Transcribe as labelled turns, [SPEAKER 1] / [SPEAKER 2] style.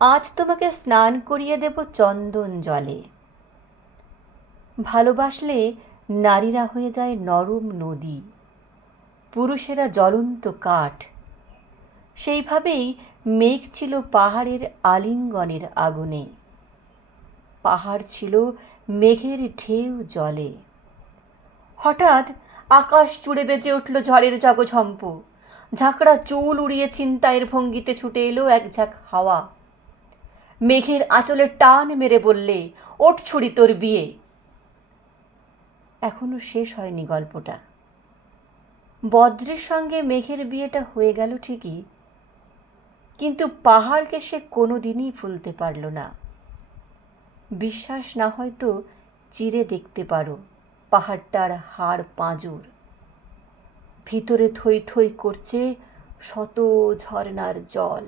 [SPEAKER 1] আজ তোমাকে স্নান করিয়ে দেব চন্দন জলে। ভালোবাসলে নারীরা হয়ে যায় নরম নদী, পুরুষেরা জ্বলন্ত কাঠ। সেইভাবেই মেঘ ছিল পাহাড়ের আলিঙ্গনের আগুনে। পাহাড় ছিল মেঘের ঢেউ জলে। হঠাৎ আকাশ চুড়ে বেজে উঠল ঝড়ের জগঝম্প। ঝাঁকড়া চুল উড়িয়ে ছিনতাইয়ের ভঙ্গিতে ছুটে এলো এক ঝাঁক হাওয়া। মেঘের আঁচলে টান মেরে বললে, ওঠ ছুরি তোর বিয়ে। এখনও শেষ হয়নি গল্পটা। বদ্রের সঙ্গে মেঘের বিয়েটা হয়ে গেল ঠিকই, কিন্তু পাহাড়কে সে কোনো দিনই ভুলতে পারল না। বিশ্বাস না হয়তো চিরে দেখতে পারো পাহাড়টার হাড় পাঁজর। ভিতরে থই থই করছে শত ঝর্নার জল।